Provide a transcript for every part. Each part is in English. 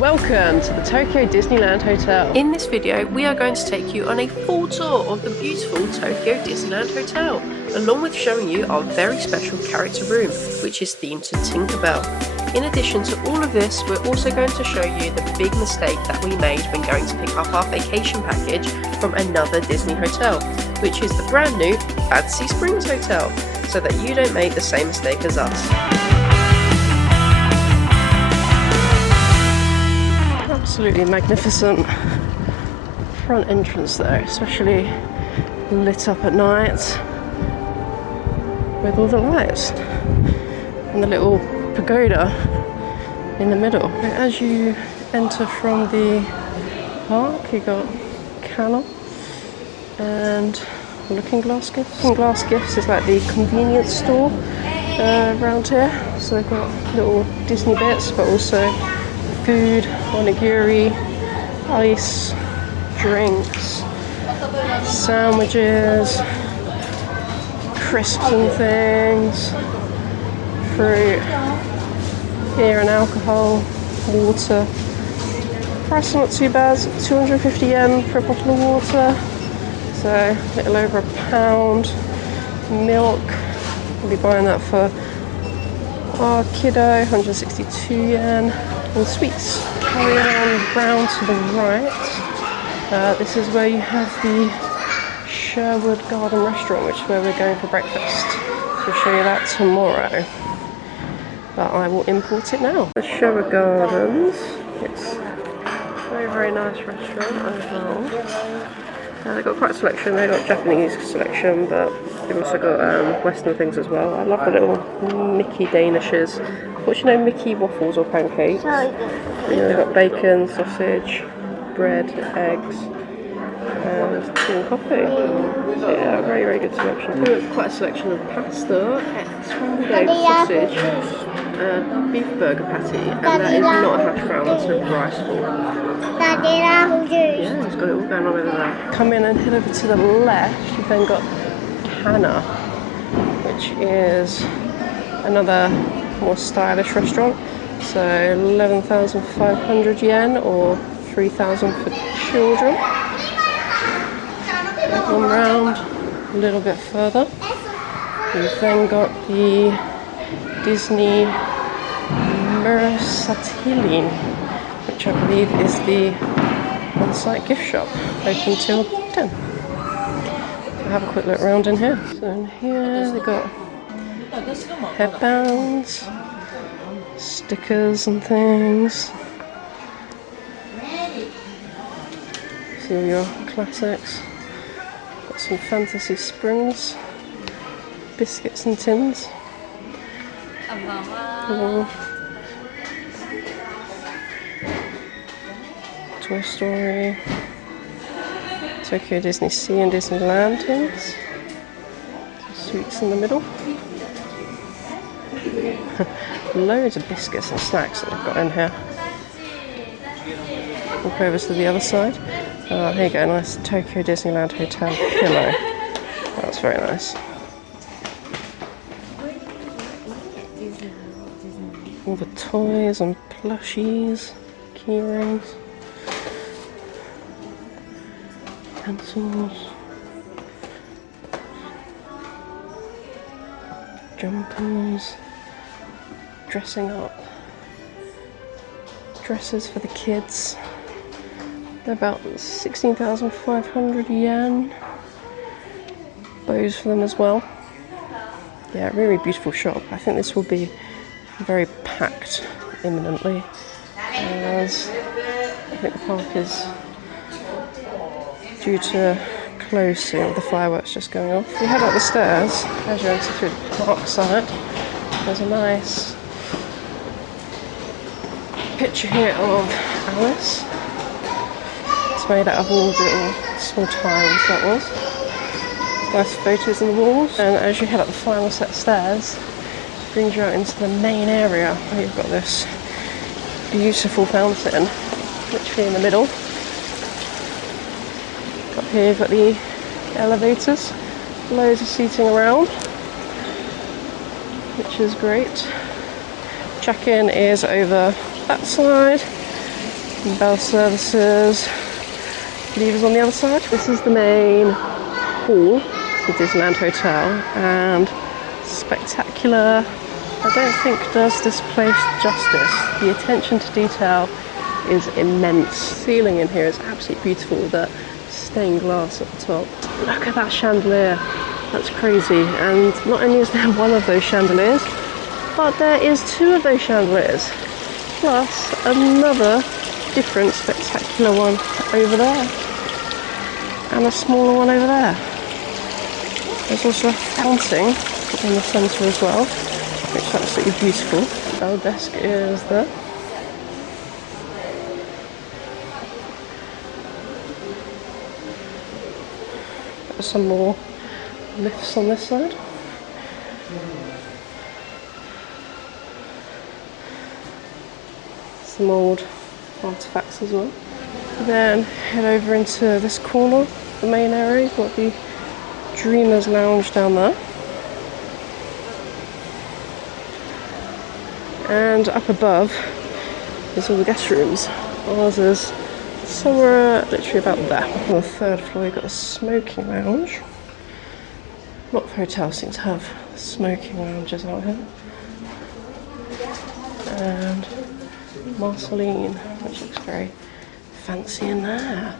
Welcome to the Tokyo Disneyland Hotel. In this video, we are going to take you on a full tour of the beautiful Tokyo Disneyland Hotel, along with showing you our very special character room, which is themed to Tinkerbell. In addition to all of this, we're also going to show you the big mistake that we made when going to pick up our vacation package from another Disney hotel, which is the brand new Fantasy Springs Hotel, so that you don't make the same mistake as us. Absolutely magnificent front entrance there, especially lit up at night with all the lights and the little pagoda in the middle. As you enter from the park, you got Cannon and Looking Glass Gifts. Looking Glass Gifts is like the convenience store around here, so they've got little Disney bits but also food, onigiri, ice, drinks, sandwiches, crisps and things, fruit, beer and alcohol, water. Price not too bad, 250 yen for a bottle of water, so a little over £1. Milk, we'll be buying that for our kiddo, 162 yen. And sweets. Carrying on round to the right, this is where you have the Sherwood Garden Restaurant, which is where we're going for breakfast. We'll show you that tomorrow, but I will import it now. The Sherwood Gardens, it's a very, very nice restaurant overall. They've got quite a selection. They've got Japanese selection, but they've also got Western things as well. I love the little Mickey Danishes. What do you know, Mickey waffles or pancakes? They've got bacon, sausage, bread, eggs, and tea and coffee. Yeah, very, very good selection. We've got quite a selection of pasta, scrambled egg, sausage, beef burger patty, and that is not a hash brown, that's a rice ball. Yeah, it's got it all going on over there. Come in and head over to the left, you've then got Kana, which is another more stylish restaurant. So 11,500 yen or 3,000 for children. One round a little bit further. We've then got the Disney Mercantile, which I believe is the on-site gift shop, open till 10. I'll have a quick look around in here. So in here they've got headbands, stickers and things. See all your classics. Got some Fantasy Springs biscuits and tins. Toy Story, Tokyo Disney Sea and Disneyland tins. Sweets in the middle. Loads of biscuits and snacks that they've got in here. Walk over to the other side. Oh, here you go, nice Tokyo Disneyland Hotel pillow. That's very nice. All the toys and plushies, key rings, pencils, jumpers, dressing up, dresses for the kids. They're about 16,500 yen. Bows for them as well. Yeah, really beautiful shop. I think this will be very packed imminently, as I think the park is due to close soon with the fireworks just going off. If you head up the stairs, as you enter through the park side, there's a nice picture here of Alice. It's made out of all the little small tiles, that was. Nice photos on the walls. And as you head up the final set of stairs, it brings you out into the main area where you've got this beautiful fountain, literally in the middle. Up here you've got the elevators, loads of seating around, which is great. Check-in is over that side. Bell services. Levers on the other side. This is the main hall of the Disneyland Hotel, and spectacular. I don't think does this place justice. The attention to detail is immense. The ceiling in here is absolutely beautiful with that stained glass at the top. Look at that chandelier. That's crazy. And not only is there one of those chandeliers, but there is two of those chandeliers, plus another different spectacular one over there, and a smaller one over there. There's also a fountain in the centre as well, which is absolutely beautiful. The bell desk is there. There's some more lifts on this side. Some old artefacts as well. Then head over into this corner, the main area. You've got the Dreamers Lounge down there. And up above is all the guest rooms. Ours is somewhere literally about there. On the third floor you've got a smoking lounge. A lot of hotels seem to have smoking lounges out here. And Marceline, which looks very fancy in there.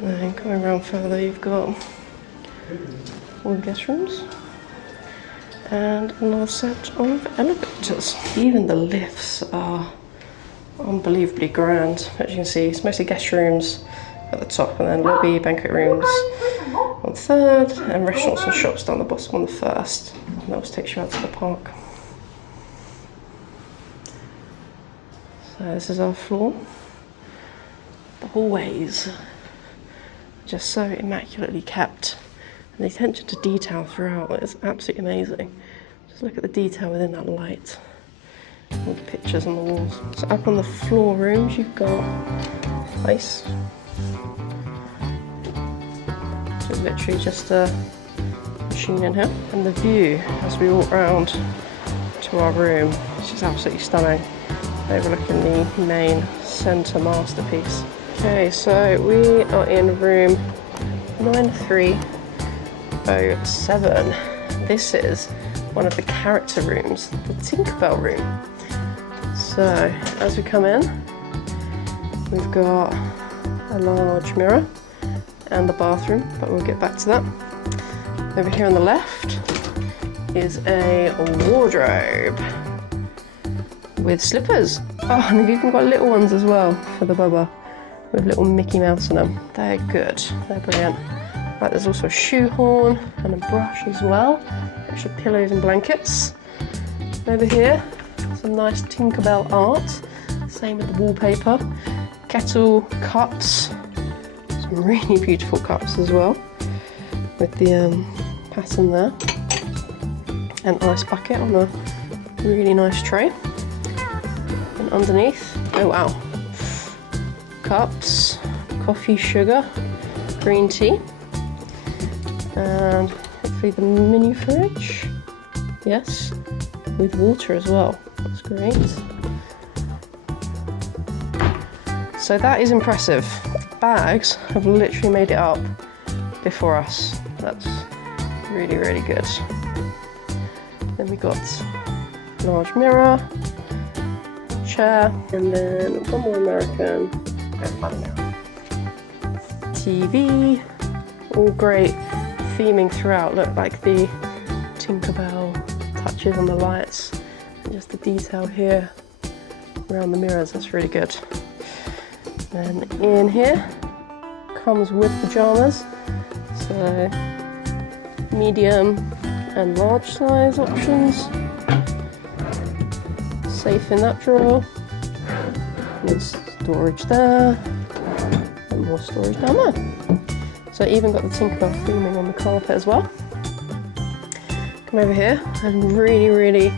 And then coming around further you've got all the guest rooms. And another set of elevators. Even the lifts are unbelievably grand. As you can see, it's mostly guest rooms at the top, and then lobby, banquet rooms on the third, and restaurants and shops down the bottom on the first. And that also takes you out to the park. So this is our floor. The hallways are just so immaculately kept. And the attention to detail throughout is absolutely amazing. Just look at the detail within that light. All the pictures on the walls. So up on the floor rooms you've got ice. So literally just a machine in here. And the view as we walk round to our room, which is absolutely stunning. Overlooking the main centre masterpiece. Okay, so we are in room 9307. This is one of the character rooms, the Tinkerbell room. So as we come in, we've got a large mirror and the bathroom, but we'll get back to that. Over here on the left is a wardrobe with slippers. Oh, and they've even got little ones as well for the bubba, with little Mickey Mouse in them. They're good, they're brilliant. Right, there's also a shoehorn and a brush as well. Extra pillows and blankets. Over here, some nice Tinkerbell art. Same with the wallpaper. Kettle cups. Some really beautiful cups as well, with the pattern there. An ice bucket on a really nice tray. And underneath, oh wow, cups, coffee, sugar, green tea, and hopefully the mini fridge, yes, with water as well. That's great. So that is impressive. The bags have literally made it up before us. That's really, really good. Then we got a large mirror, chair, and then one more American TV. All great theming throughout. Look, like the Tinkerbell touches on the lights, and just the detail here around the mirrors. That's really good. Then in here comes with pajamas, so medium and large size options. Safe in that drawer. There's storage there, and more storage down there. So I even got the Tinkerbell theming on the carpet as well. Come over here, and really, really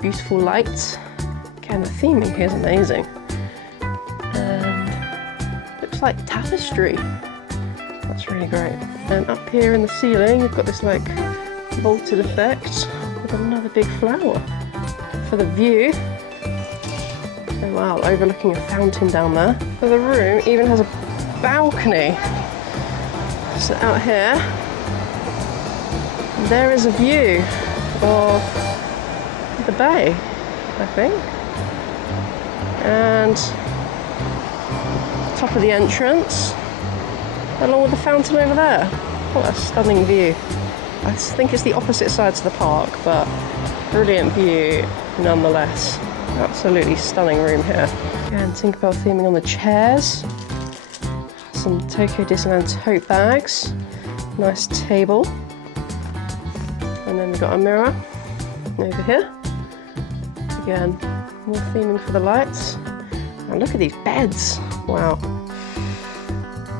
beautiful lights. Again, the theming here is amazing. And looks like tapestry. That's really great. And up here in the ceiling, you've got this like vaulted effect with another big flower. For the view, Oh wow, overlooking a fountain down there. So the room even has a balcony. So out here, there is a view of the bay, I think. And top of the entrance, along with the fountain over there. What a stunning view. I think it's the opposite sides of the park, but brilliant view nonetheless. Absolutely stunning room here. Again, Tinkerbell theming on the chairs. Some Tokyo Disneyland tote bags. Nice table. And then we've got a mirror over here. Again, more theming for the lights. And look at these beds. Wow.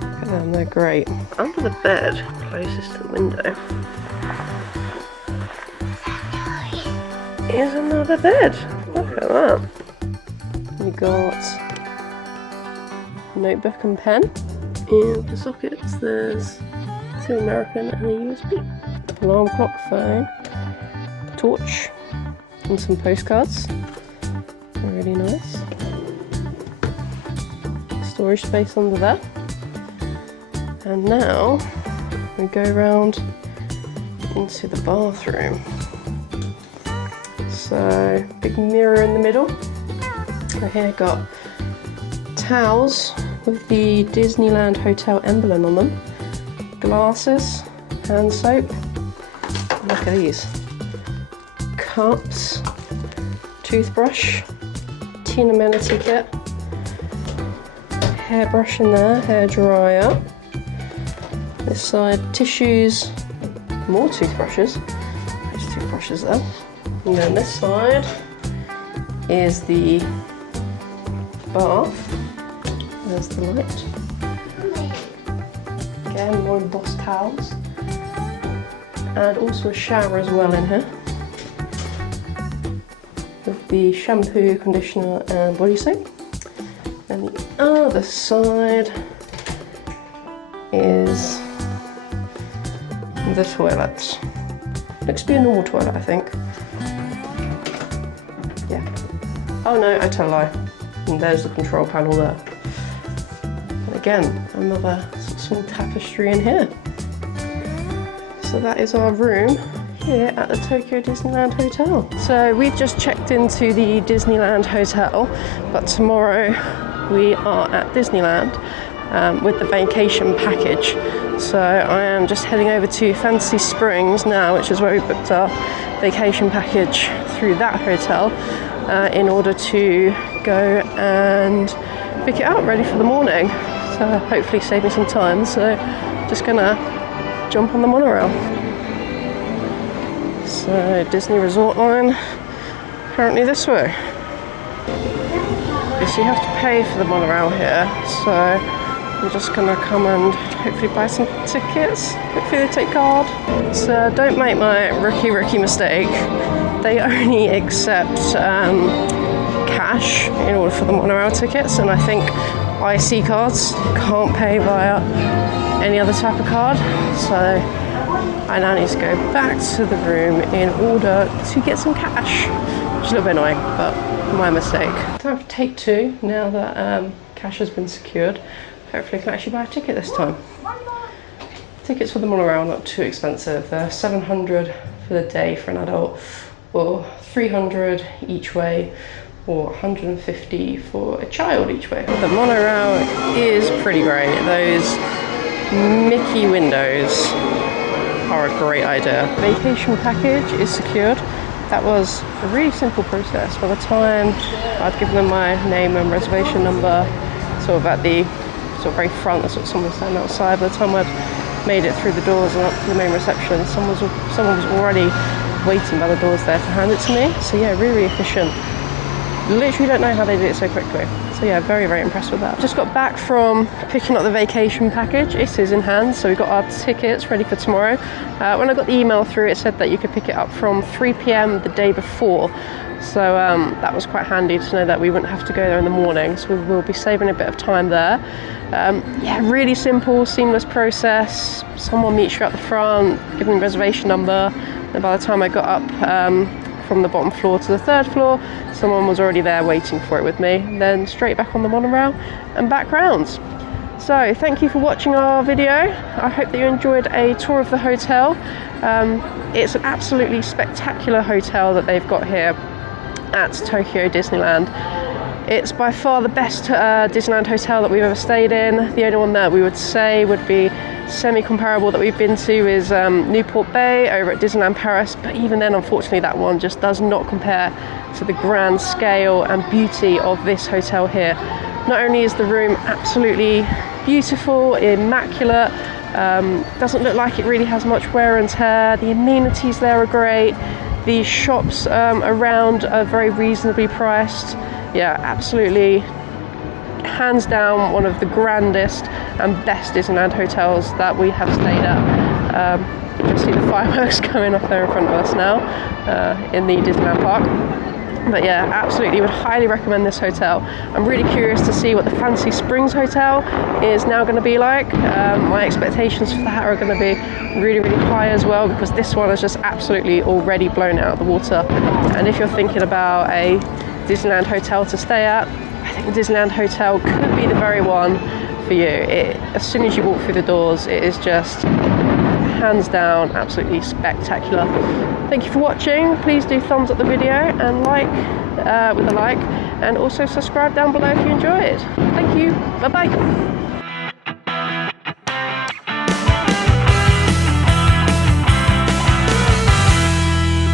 Look at them, they're great. Under the bed, closest to the window, is another bed. Look at that. We got notebook and pen. In the sockets, there's 2 American and a USB. Alarm clock, phone, torch, and some postcards. They're really nice. Storage space under there. And now we go round into the bathroom. So, big mirror in the middle. So here got towels with the Disneyland Hotel emblem on them. Glasses, hand soap. Look at these. Cups, toothbrush, teen amenity kit, hairbrush in there, hair dryer. This side, tissues, more toothbrushes. There's toothbrushes there. And then this side is the bath. There's the light. Again, more embossed towels. And also a shower as well in here. With the shampoo, conditioner and body soap. And the other side is the toilet. Looks to be a normal toilet, I think. Yeah. Oh no, I tell a lie. And there's the control panel there. And again, another sort of small tapestry in here. So that is our room here at the Tokyo Disneyland Hotel. So we've just checked into the Disneyland Hotel, but tomorrow we are at Disneyland with the vacation package. So I am just heading over to Fantasy Springs now, which is where we booked our vacation package through that hotel, in order to go and pick it up ready for the morning. So hopefully save me some time. So just gonna jump on the monorail. So Disney Resort line, apparently this way. So you have to pay for the monorail here. So I'm just gonna come and hopefully buy some tickets. Hopefully they take card. So don't make my rookie mistake. They only accept cash in order for the monorail tickets, and I think IC cards can't pay via any other type of card. So I now need to go back to the room in order to get some cash, which is a little bit annoying, but my mistake. Time for take 2 now that cash has been secured. Hopefully I can actually buy a ticket this time. Tickets for the monorail are not too expensive. They're $700 for the day for an adult, or $300 each way, or $150 for a child each way. The monorail is pretty great. Those Mickey windows are a great idea. Vacation package is secured. That was a really simple process. By the time I'd given them my name and reservation number, sort of at the very front, that's what someone was standing outside. By the time I'd made it through the doors and up to the main reception, someone was already waiting by the doors there to hand it to me. So yeah, really efficient. Literally don't know how they did it so quickly. So yeah, very, very impressed with that. Just got back from picking up the vacation package. It is in hand, so we've got our tickets ready for tomorrow. When I got the email through, it said that you could pick it up from 3 p.m. the day before. So that was quite handy to know that we wouldn't have to go there in the morning. So we will be saving a bit of time there. Yeah, really simple, seamless process. Someone meets you at the front, give them a reservation number. And by the time I got up from the bottom floor to the third floor. Someone was already there waiting for it with me. And then straight back on the monorail and back round. So thank you for watching our video. I hope that you enjoyed a tour of the hotel. It's an absolutely spectacular hotel that they've got here at Tokyo Disneyland. It's by far the best Disneyland hotel that we've ever stayed in. The only one that we would say would be semi-comparable that we've been to is Newport Bay over at Disneyland Paris, but even then unfortunately that one just does not compare to the grand scale and beauty of this hotel here. Not only is the room absolutely beautiful, immaculate, doesn't look like it really has much wear and tear, the amenities there are great, the shops around are very reasonably priced. Yeah, absolutely, hands down, one of the grandest and best Disneyland hotels that we have stayed at. You can see the fireworks going off there in front of us now in the Disneyland park. But yeah, absolutely would highly recommend this hotel. I'm really curious to see what the Fancy Springs Hotel is now going to be like. My expectations for that are going to be really, really high as well, because this one is just absolutely already blown out of the water. And if you're thinking about a Disneyland hotel to stay at, I think the Disneyland Hotel could be the very one for you. As soon as you walk through the doors, it is just hands down absolutely spectacular. Thank you for watching. Please do thumbs up the video and like with a like, and also subscribe down below if you enjoy it. Thank you. Bye bye.